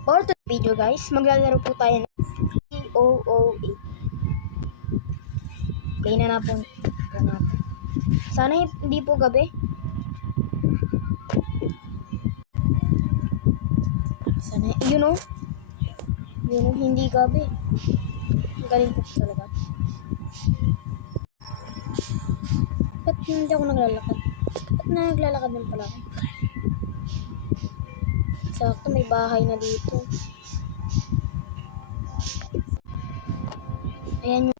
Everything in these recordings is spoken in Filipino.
For today's video guys, maglalaro po tayo ng COO8. Play na po natin. Sana hindi po gabi. Sana, hindi gabi. Galing po talaga. Ba't hindi ako naglalakad? Ba't naglalakad din pala ako? Sakto, may bahay na dito. Ayan yung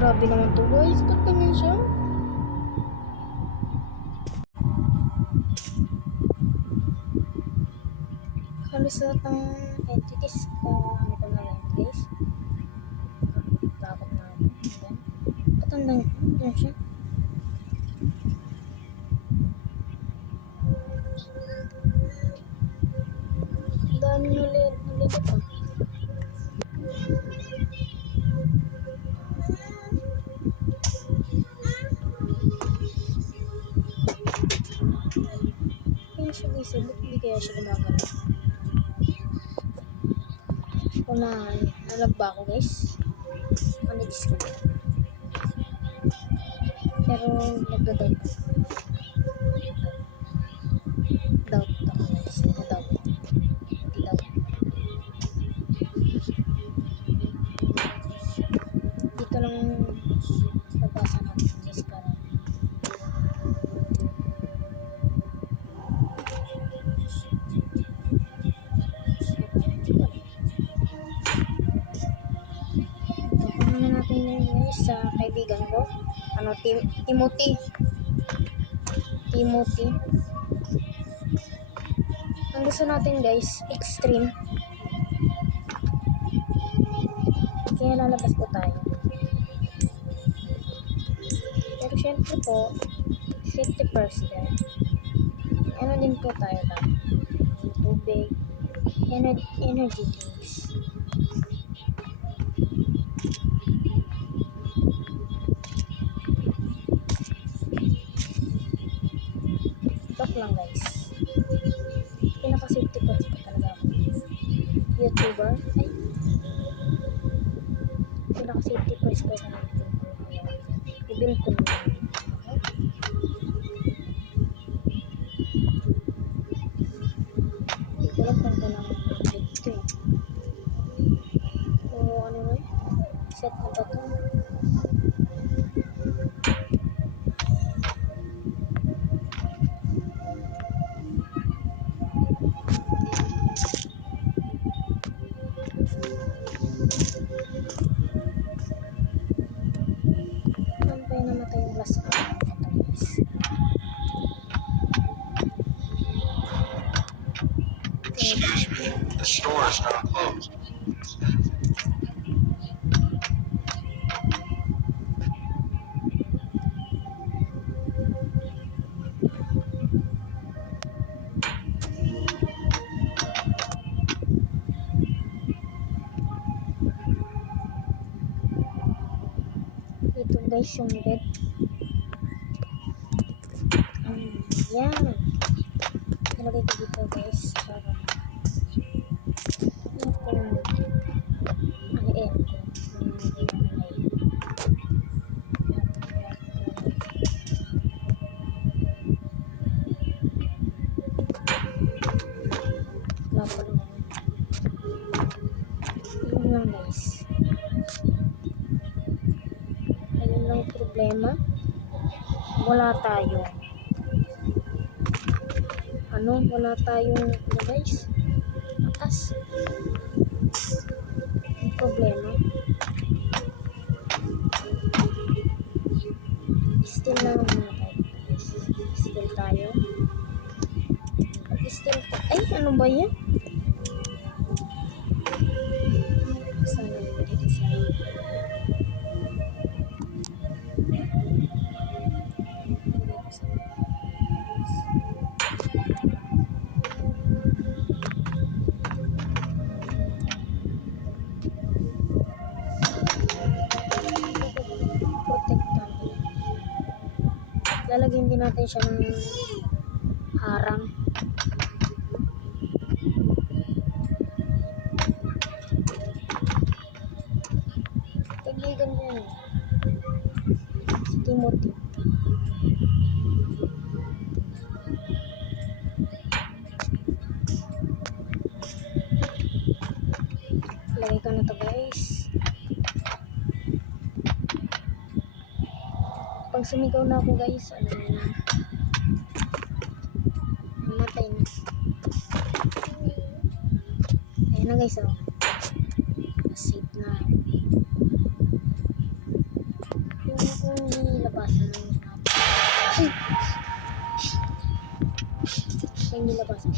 grabe naman to guys. Ba't ganyan siya? Halos lahat ng entities ano ko na yan guys. Takot na ako. Ba't ang ganyan siya? Dami ulit pa. Kaya siya guys, hindi kaya siya gumagano. Kung nalag ba ako guys? Disconnect. Pero nagdadal pa. Doubt ako guys. Doubt. Hindi doubt. Dito lang nabasa natin guys para natin guys sa kaibigan ko. Timothy. Ang gusto natin guys, extreme. Kaya lalabas po tayo. Pero syempre po, 50%. Ano din po tayo lang. Tubig. Energy drinks. Talk lang guys. Pinaka-safety first pa talaga ako. YouTuber. Ay. Pinaka-safety first ko na YouTuber. Ibig ko na. Hindi ko lang kung gano'n ako dito eh. O ano na eh. Set na ba ito? Nampay namatay yung last hour. Excuse me, the store is now closed. Ito guys yung bed. Yan. Nalagay ko dito guys. Para ano yan ko. Yun lang guys. Ayun lang problema. Wala tayong guys. Atas. Yung problema. Still lang muna tayo. Still tayo. Still tayo. Ay, ano ba yan? din natin siya ng harang. Kaibigan niya si Timothy. Lagay ko na to guys. Pag sumigaw na ako guys, alam niyo na. Namatay na. Ayan na guys, oh. Save na. Yung nilabasan na yung ay! Yung nilabasan.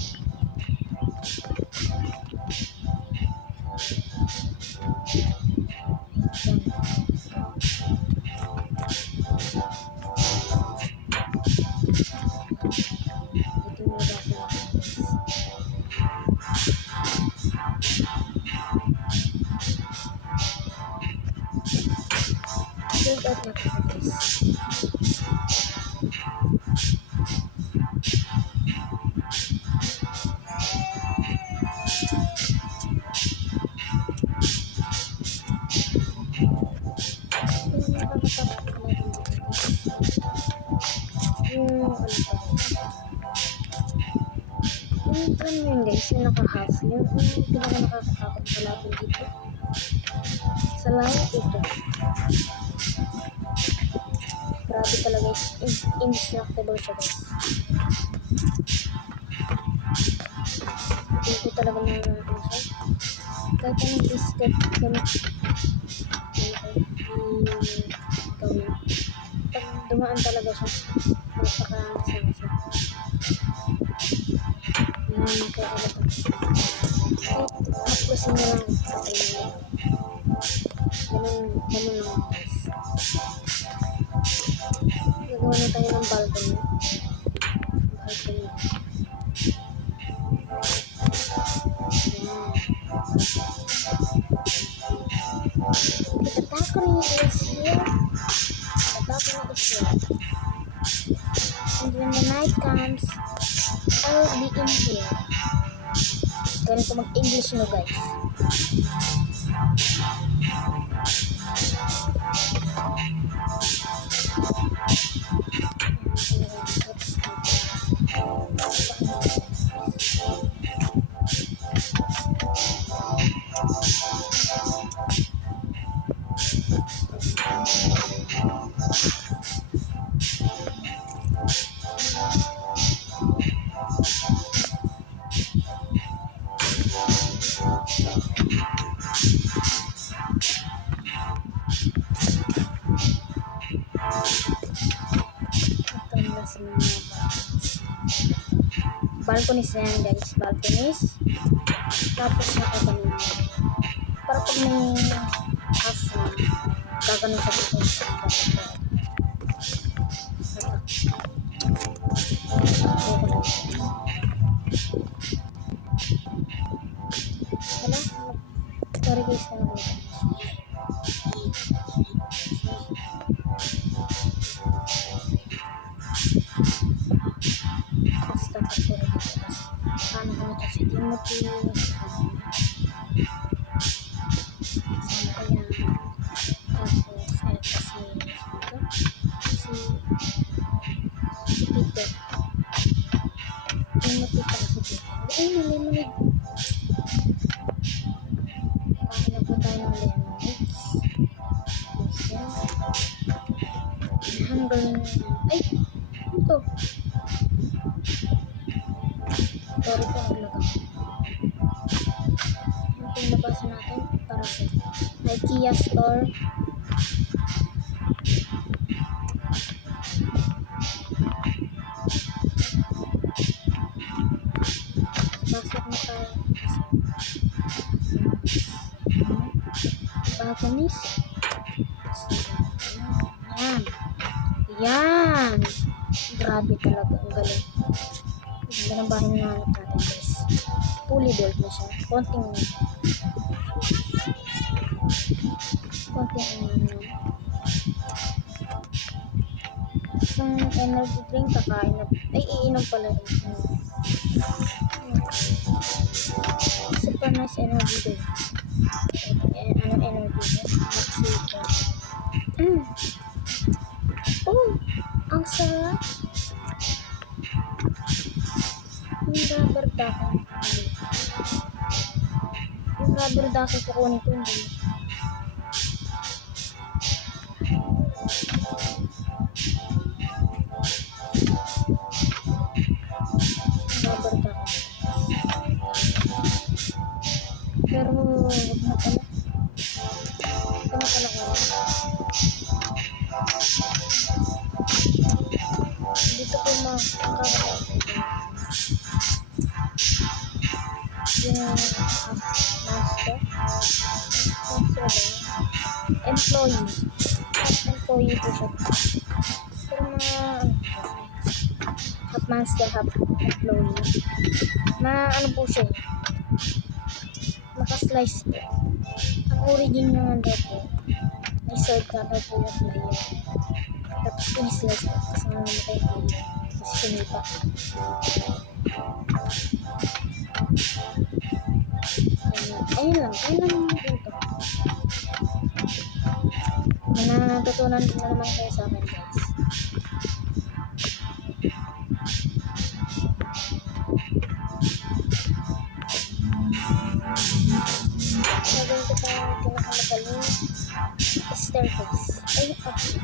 Build up na tayo guys. Yung plan mo yun guys, yung naka-half, yung pinaka nakakatakot palapin dito. Sa lahat ito. Grabe talaga guys, indestructible siya guys. Hindi ko talaga na ano siya. Kahit anong biscuit gamit gawin. Pag dumaan talaga siya, napaka-masama siya. Nakakailan ito. Kahit hapusin mo lang, patay mo lang. Ganun lang guys. Gagawa na tayo ng balcony. Balcony. The balcony is here. The balcony is here. And when the night comes, I'll be in here. Ganito mag-English mo guys. Balconies na yan guys, balconies. Tapos nakaganon na. Para pag may half na, gaganon sa dito. Wala? Sorry guys, wala ko. Basta pagpura dito. Paano ko nito si Timothy? Saan kaya? Tapos, eto si Peter. Timothy ka si Peter. Ay, lemonade. Kaya na po tayo ng lemonade. Hanggang, ay, ito. Sorry po, naglagang. Yung pinabasa natin para sa IKEA store. Pasok na tayo. Balconies. Yan. Yan. Grabe talaga. Ang galing. Ganda ng bahay na nahanap natin guys. Fully built na siya. Konting ng energy drink, kakain na. Ay, iinom pala rin. Super nice energy drink. Ano energy drink? Super. Oh, ang sarap. Yung rubber ducky. Yung rubber ducky kukunin ko hindi. Rubber ducky. Pero wag na pala. Wag na pala ko. Dito ko makakakain. Yung master. Employee. Employee po siya. Pero mga half master, half employee. Ano po siya. Naka-slice po. Ang origin naman daw po. May sword ka daw po yung player. Tapos in-slice po. Kasi namamatay po yun. Kasi sinipa. Ayun lang yung ito. Natutunan na naman kayo sa akin, guys. Gagawin ko pa pinakamagaling staircase. Ay, okay.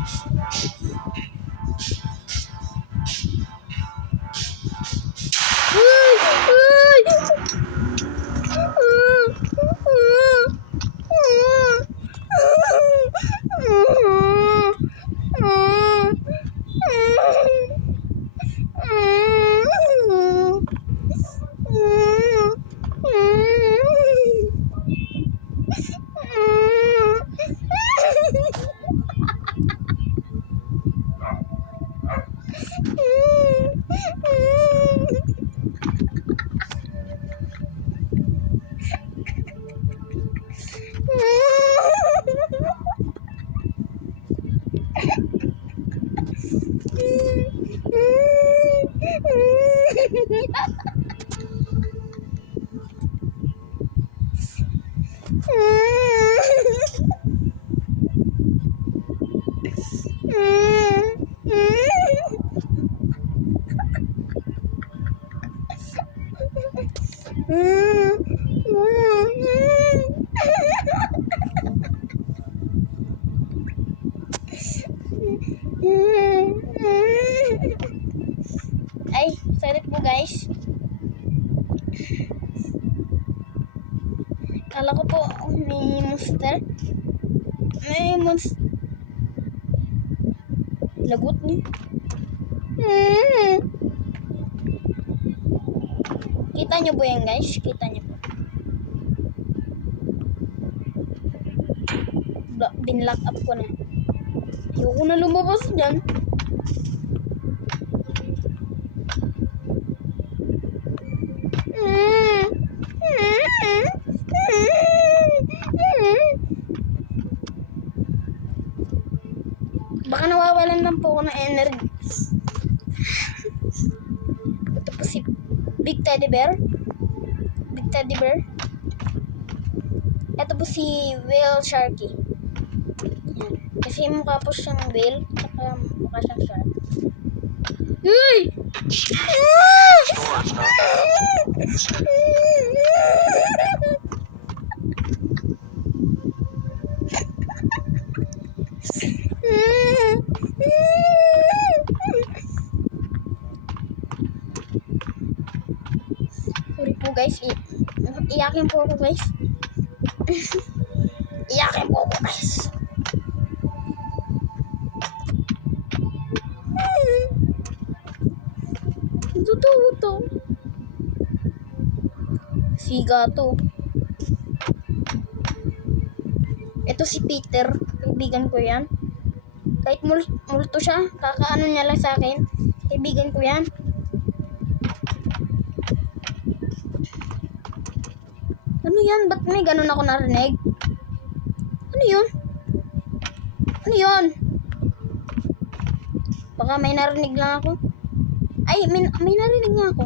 Ay, sorry po guys. Kala ko po may monster. May monster. Lagot niya. Kita nyo po yan guys? Kita nyo po. Binlock up ko na. Ayoko na lumabas dyan. Baka nawawalan lang po ako ng energy. Ito po si Big Teddy Bear. Big Teddy Bear. Ito po si Whale Sharky. Yan. Kasi mukha po siyang whale. Saka mukha siyang shark. Uy! Sorry po guys. Iyakin po ako guys. Iyakin po ako guys. Totoo to. Siga to. Ito si Peter. Kaibigan ko yan. Kahit multo siya, kakaano niya lang sa akin. Kaibigan ko yan. Ano yan? Ba't may ganun ako narinig? Ano yun? Ano yun? Baka may narinig lang ako. Ay, may narinig nga ako.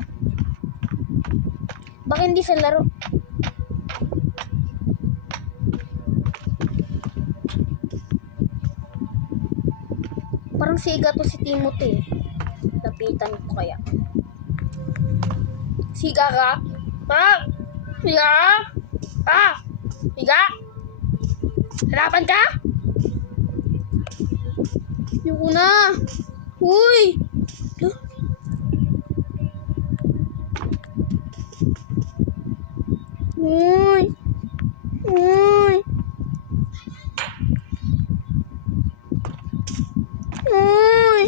Baka hindi sa laro. Parang siga to si Timothy. Lapitan ko kaya. Siga ka? Ha? Siga ka? Ha? Siga? Harapan ka? Ayoko na. Uy! Uy! Uy! Uy!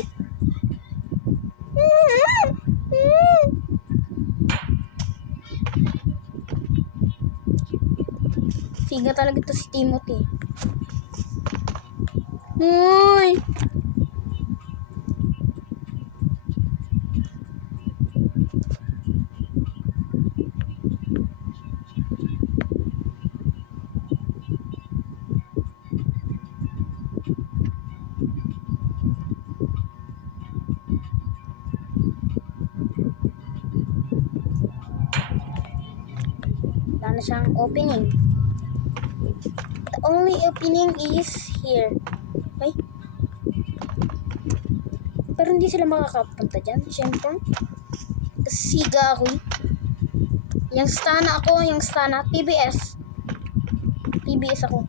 Siga talaga to si Timothy. Uy! Wala na siyang opening. The only opening is here. Okay? Pero hindi sila makakapunta dyan. Siyempre. Kasi siga ako. Yung stana ako. Yung stana. TBS. TBS ako.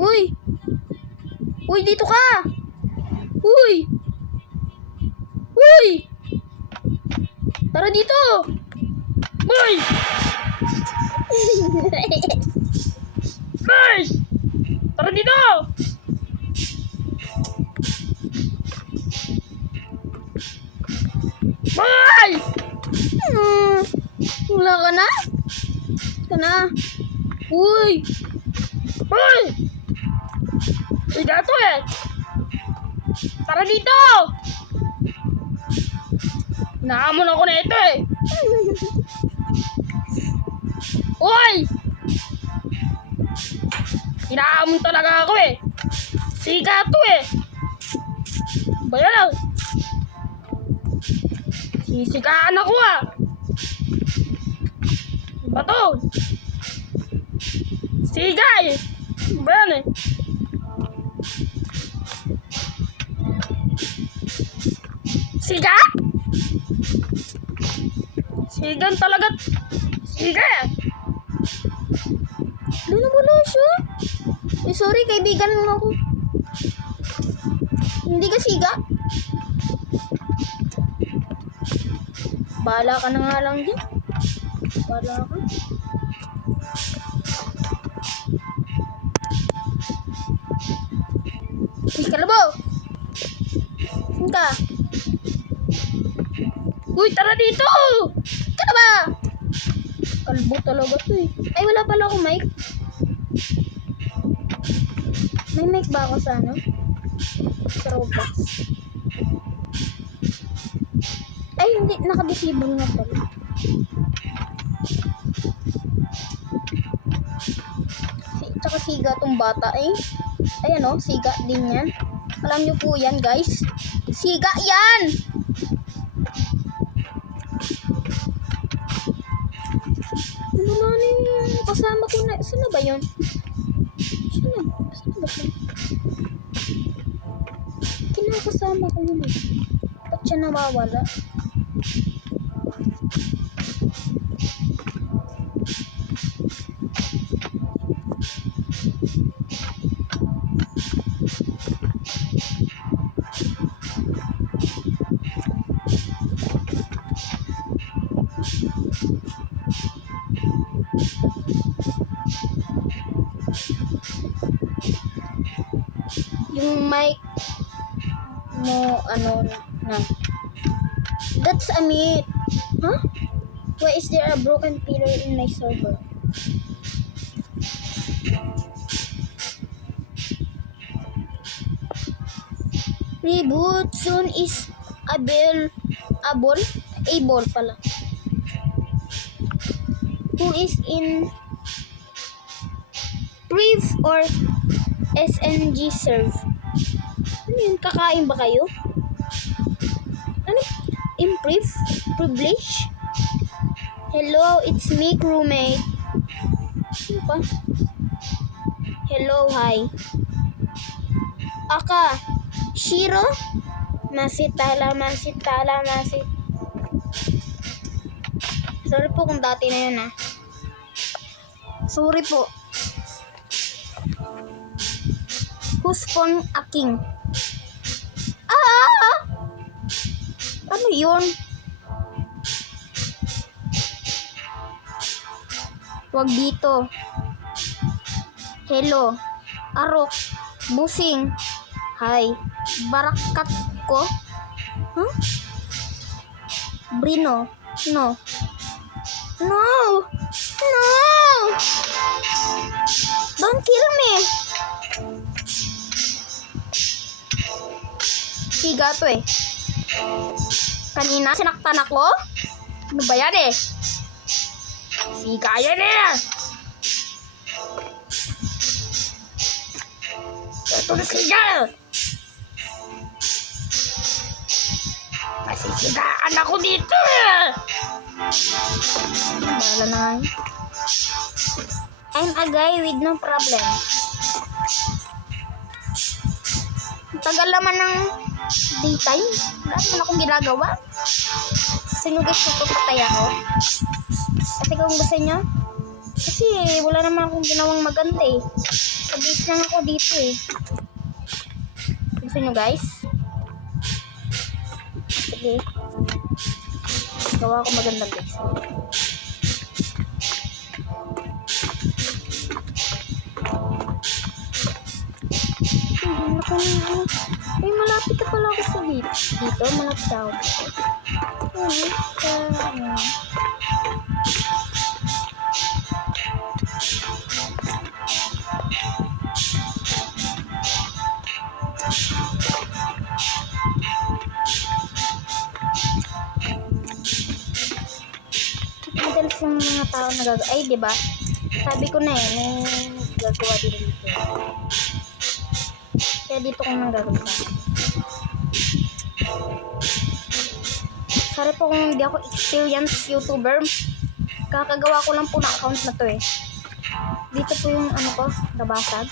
Uy! Uy, dito ka! Uy! Uy! Tara dito! Uy! Uy! Tara dito! Uy! Wala ka na? Ka na? Uy! Uy! Uy, gato eh! Tara dito! Nahamon ako na ito eh! Uy! Hinahamon talaga ako eh! Siga to eh! Bayan! Sisigaan ako ah! Ba to? Siga eh! Bayan eh! Siga? Sigan talaga. Siga. Doon na wala siya. Eh, sorry, kaibigan mo ako. Hindi ka siga? Bahala ka na nga lang dyan. Bahala ka. Uy, kalabaw! Saan ka? Uy, tara dito! Ka na ba? Kalbo talaga to eh. Ay, wala pala akong mic. May mic ba ako sa ano? Sa Roblox. Ay, hindi. Naka-disable nga pala. Tsaka siga tong bata eh. Ayan o, siga din yan. Alam nyo po yan guys. Siga yan! Wala na yung kasama ko na. Saan na ba yun? Saan ba siya? Kinakasama ko yun eh. Ba't siya nawawala? Yung mic mo, ano na. That's a myth. Huh? Why is there a broken pillar in my server? Reboot soon is able pala. Who is in brief or SNG serve. Ano yun? Kakain ba kayo? Ano? Improve? Privilege? Hello, it's me, crewmate. Ano pa? Hello, hi. Aka, Shiro? Masitala. Sorry po kung dati na yun, ha. Sorry po. Who's phone aking? Ano yun? Wag dito. Hello. Arok. Busing. Hi. Barakat ko? Huh? Brino. No. No! No! Don't kill me! Siga to eh. Kanina sinaktan ako? Ano ba yan eh? Siga yan eh! Ito na siga! Masisigaan ako dito eh! Wala na nga. I'm a guy with no problem. Tagal naman ng daytime. Wala naman akong ginagawa. Gusto nyo guys, magpapatay ako. Kasi kung gusto nyo, kasi wala naman akong ginawang maganda eh. Sa base lang ako dito eh. Gusto nyo guys? Sige. Gawa ko magandang base. Ay, malapit na pala ako sa dito. Malapit ako. Madalas yung mga tao nagagawa. Ay, diba? Sabi ko na eh, may gagawa din dito. Kaya dito ko nang gagawin sa akin. Sorry po kung hindi ako experienced YouTuber. Kakagawa ko lang po na account na to eh. Dito po yung ano ko, nabasag.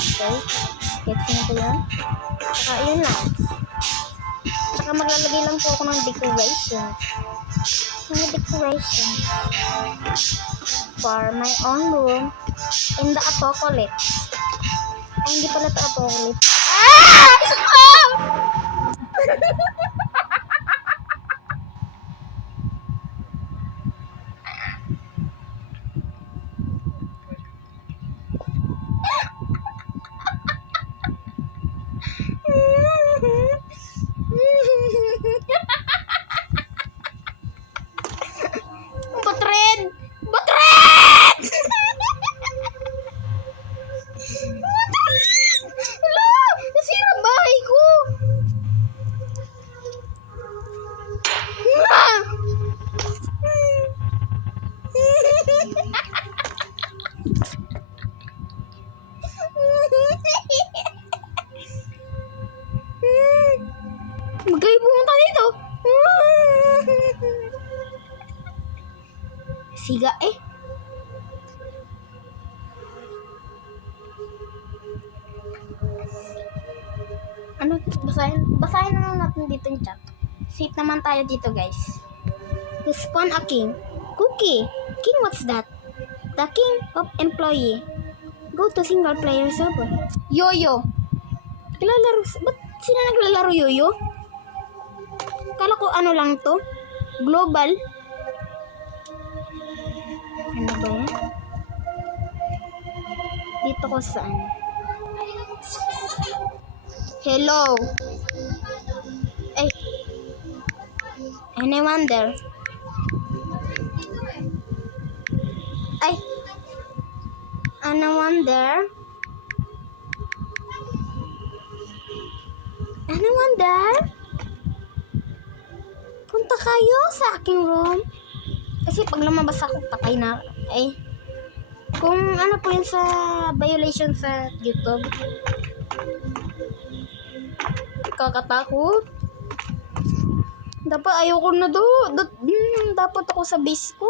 Okay. Gets nyo po yan. Saka yun lang. Saka maglalagay lang po ako ng decoration. Mga decoration. For my own room in the apocalypse. Ay, hindi pala ito apocalypse. Batred! Batred! Wala! Nasira bahay ko! Magkayo pumunta dito. Siga eh. Ano? Basahin na lang natin dito yung chat. Safe naman tayo dito guys. Spawn a king. Cookie. King, what's that? The king of employee. Go to single player server. Yoyo. Naglalaro. Ba't sila naglalaro yoyo? Kala ko ano lang to. Global. Ano ba yan? Dito ko saan? Hello. Ay. Anyone there? Ay. Anyone there? Anyone there? Punta kayo sa aking room. Kasi pag lumabas ako, patay na. Ay. Kung ano po yun sa violation sa YouTube. Kakatakot. Dapat ayoko na do. Dapat ako sa base ko.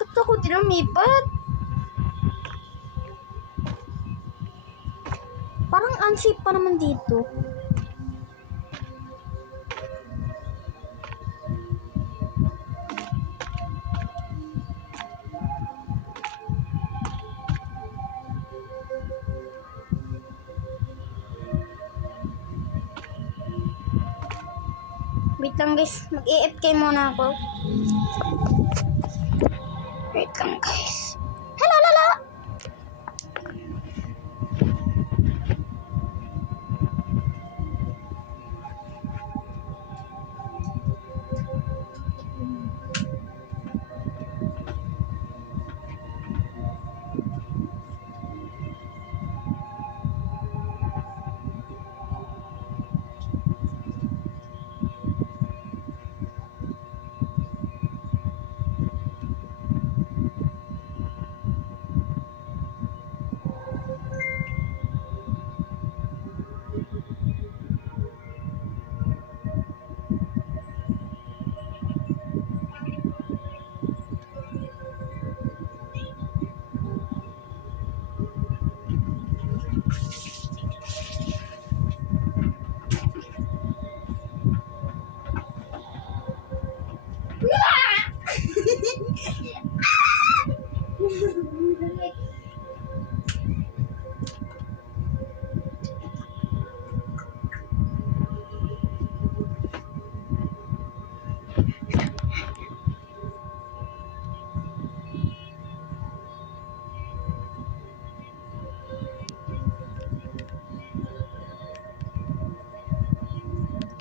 Dapat ako tinamipat. Parang unsafe pa naman dito. Wait lang guys, mag-AFK muna ako. Wait lang guys. Hello, lala!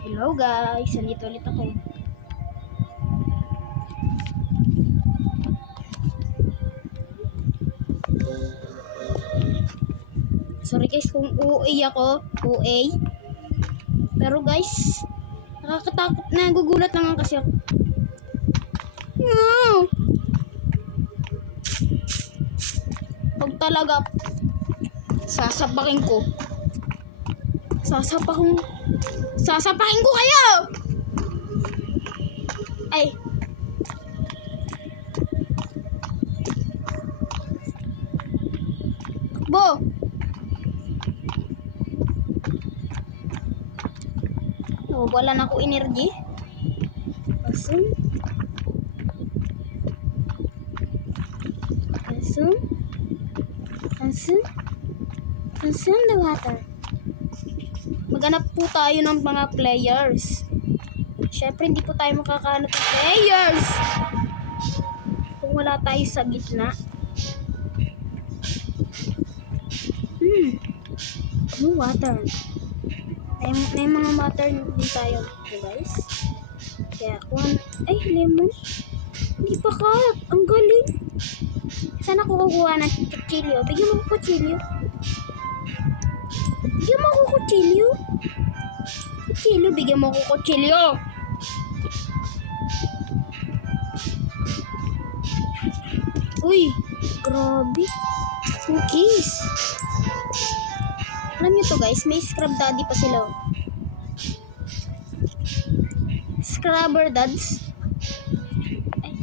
Hello guys, nandito ulit ako. Sorry guys kung OA ako, OA. Pero guys, nakakatakot na, gugulat lang kasi ako. No! Pag talaga sasapakin ko. Sasapakin ko kayo! Ay. Takbo! Oh, wala na ako energy. Asum. Consume the water. Maghanap po tayo ng mga players. Syempre, hindi po tayo makakahanap ng players kung wala tayo sa gitna. Water. May mga water din tayo, guys. Kaya ay, lemon. Hindi pa ka. Ang galing. Saan ako kukuha ng kutsilyo? Bigyan mo ko kutsilyo. Bigyan mo ko kutsilyo. Bigyan mo ko kutsilyo. Uy, grabe. Cookies. Alam nyo to guys, may scrub daddy pa sila. Scrubber dads. Ay,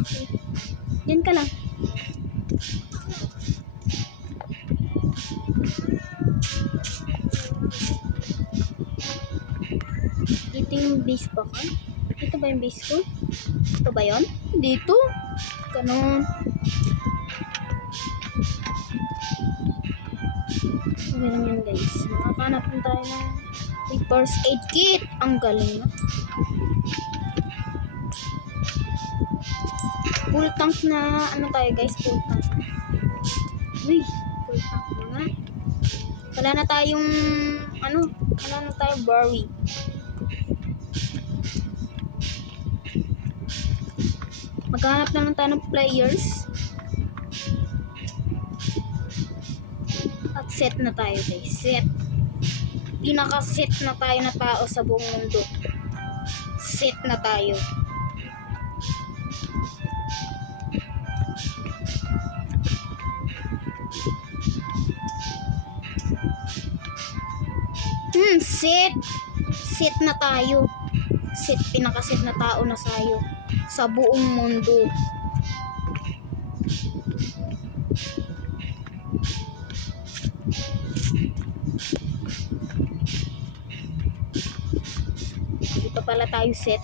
yan ka lang. Dito yung base ba ka? Ito ba yung base ko? Ito ba yun? Dito? Ganon. Okay lang yan guys. Makakanap na tayo ng first aid kit. Ang galing na. Full tank na ano tayo guys. Full tank. Uy, full tank na nga. Wala na tayong wala na tayong berry. Maghanap na lang tayo ng players. At set na tayo guys. Set. Pinaka-set na tayo na tao sa buong mundo. Set na tayo. Sit! Sit na tayo. Sit, pinakasit na tao na tayo sa buong mundo. Dito pala tayo set.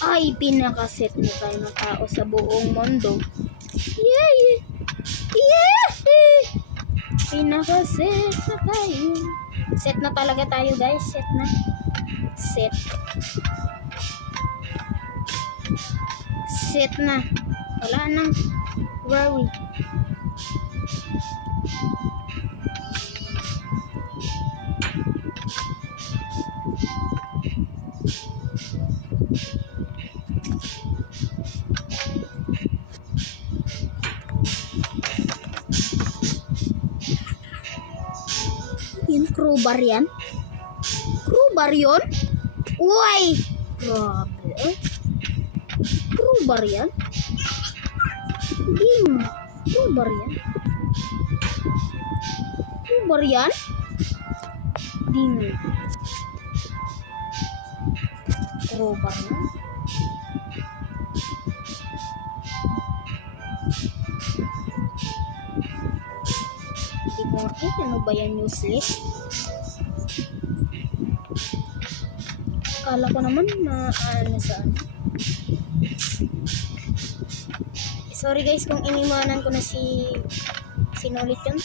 Ay, pinakaset na tayo ng tao sa buong mundo. Yay! Yeah! Pinakaset na tayo. Set na talaga tayo, guys. Set na. Set. Set na. Wala nang worry. Yung crowbar yan? Crowbar yun? Uy! Grabe. Crowbar yan? Hindi. Crowbar yan? Crowbar yan? Hindi. Crowbar yan? Hindi ko ano ba yan, useless? Akala ko naman na ano saan. Sorry guys kung iniwanan ko na sinulit yun.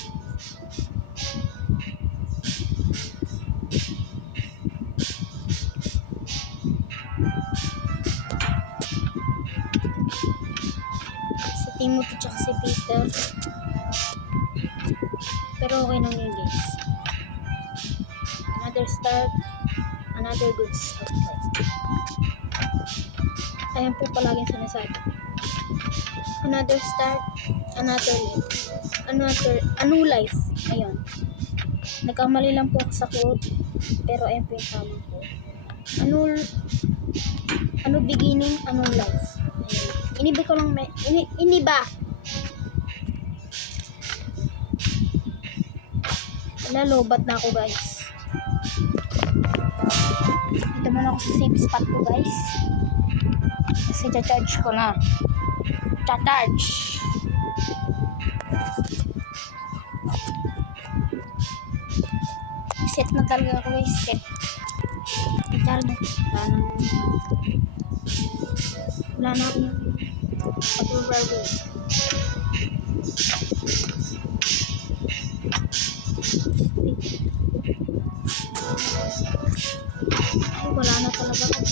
Si Timothy tsaka si Peter. Pero okay lang yun guys. Another start. Another good start. Ayan po palaging sinasabi. Another start. Another life. A new life. Ayun. Nagkamali lang po ako sa quote. Pero ayan po yung tamang quote. Ano beginning, ano life. Ayun. Iniba ko lang iniba. Lobat na ako guys. Dito muna ako sa safe spot ko guys. Kasi cha-charge ko na. Cha-charge. Set na talaga ako guys. Set. Cha-charge. Wala na ako. Pag-ready. Ay, wala na talaga ako.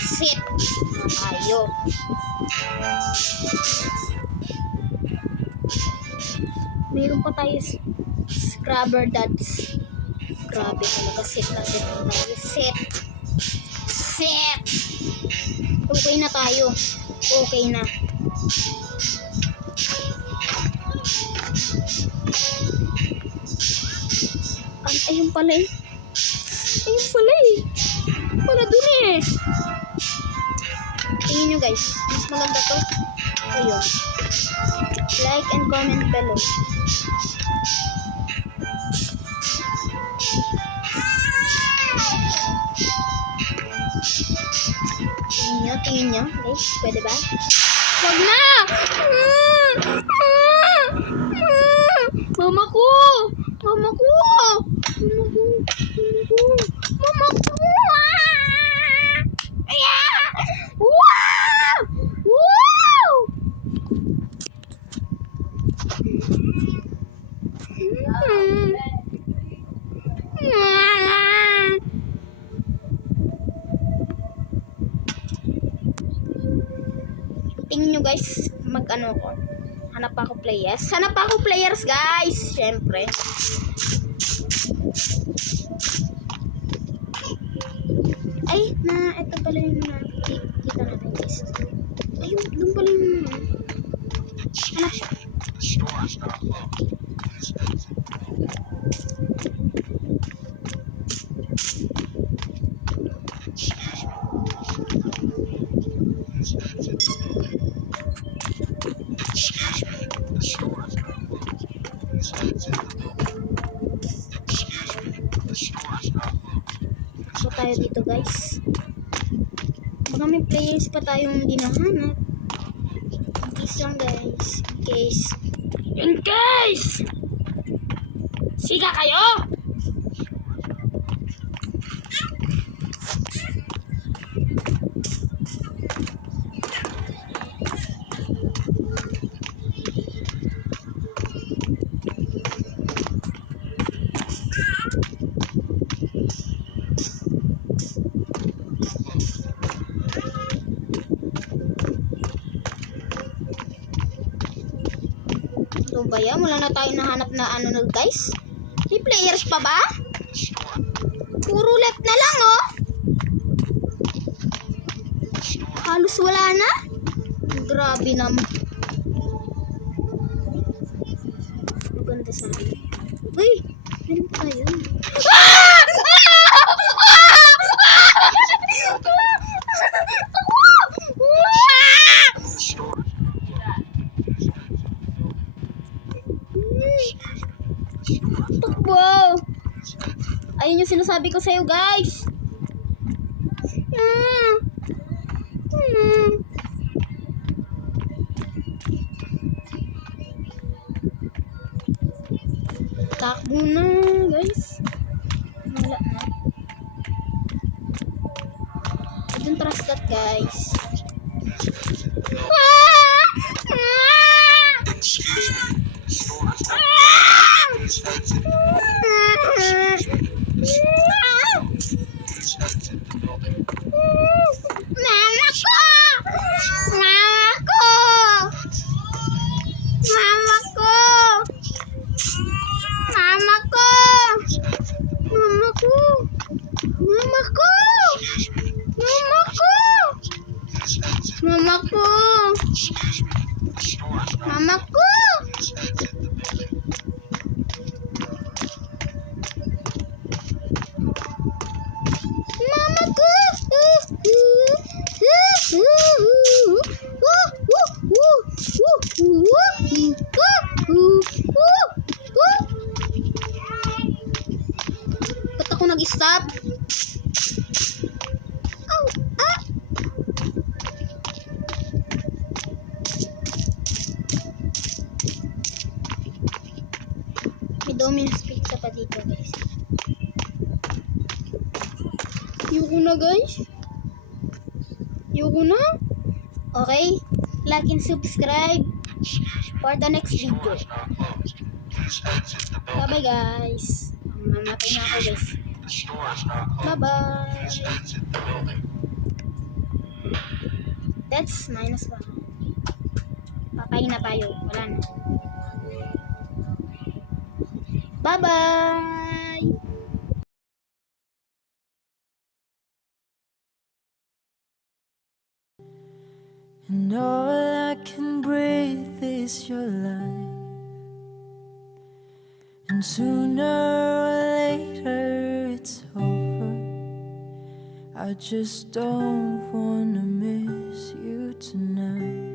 Sit na tayo. Mayroon pa tayo scrubber dots. Grabe talaga, sit na tayo. Sit. Okay na tayo. Okay na. Ayun pala eh. Wala dun eh. Tingin nyo guys. Mas maganda to. Ayun. Like and comment below. Tingin nyo, guys, pwede ba? Wag na! Mama ko! Wow! Tingin nyo guys, mag-ano ko. Hanap ako players guys. Syempre. Ay, ito pala yung nakikita natin guys. Ayun, doon pala yung The store's not closed. pa tayo dito, guys. Baka may players pa tayong hindi nahanap. In case lang, guys. In case! Siga kayo! Ito ba yan? Wala na tayo nahanap na ano na, guys. May players pa ba? Puro left na lang, oh. Halos wala na. Grabe naman. Maganda sa akin. Uy, meron pa tayo. Wow! Ayun yung sinasabi ko sa'yo, guys. Takbo na, guys. Wala na. I don't trust that, guys. Excuse me. The store is not Please exit the building. Mama ko! Mama ko! Mama ko! Mama ko! Mama ko! Mama ko! Mama ko! Mama ko! Excuse me. The store is not Mama ko! Please exit the building. Mama ko! Ba't ako nag-stop? Ow! Ah! May Domino's Pizza pa dito, guys. Ayoko na, guys. Ayoko na. Okay? Like and subscribe for the next video. Store is not closed. Please exit the building. Bye-bye, guys. Mamatay na ako, guys. The store is not closed. Bye-bye. Please exit the building. That's -1. Patay na tayo. Wala na. Bye-bye. And all I can breathe is your light. And sooner or later it's over. I just don't wanna miss you tonight.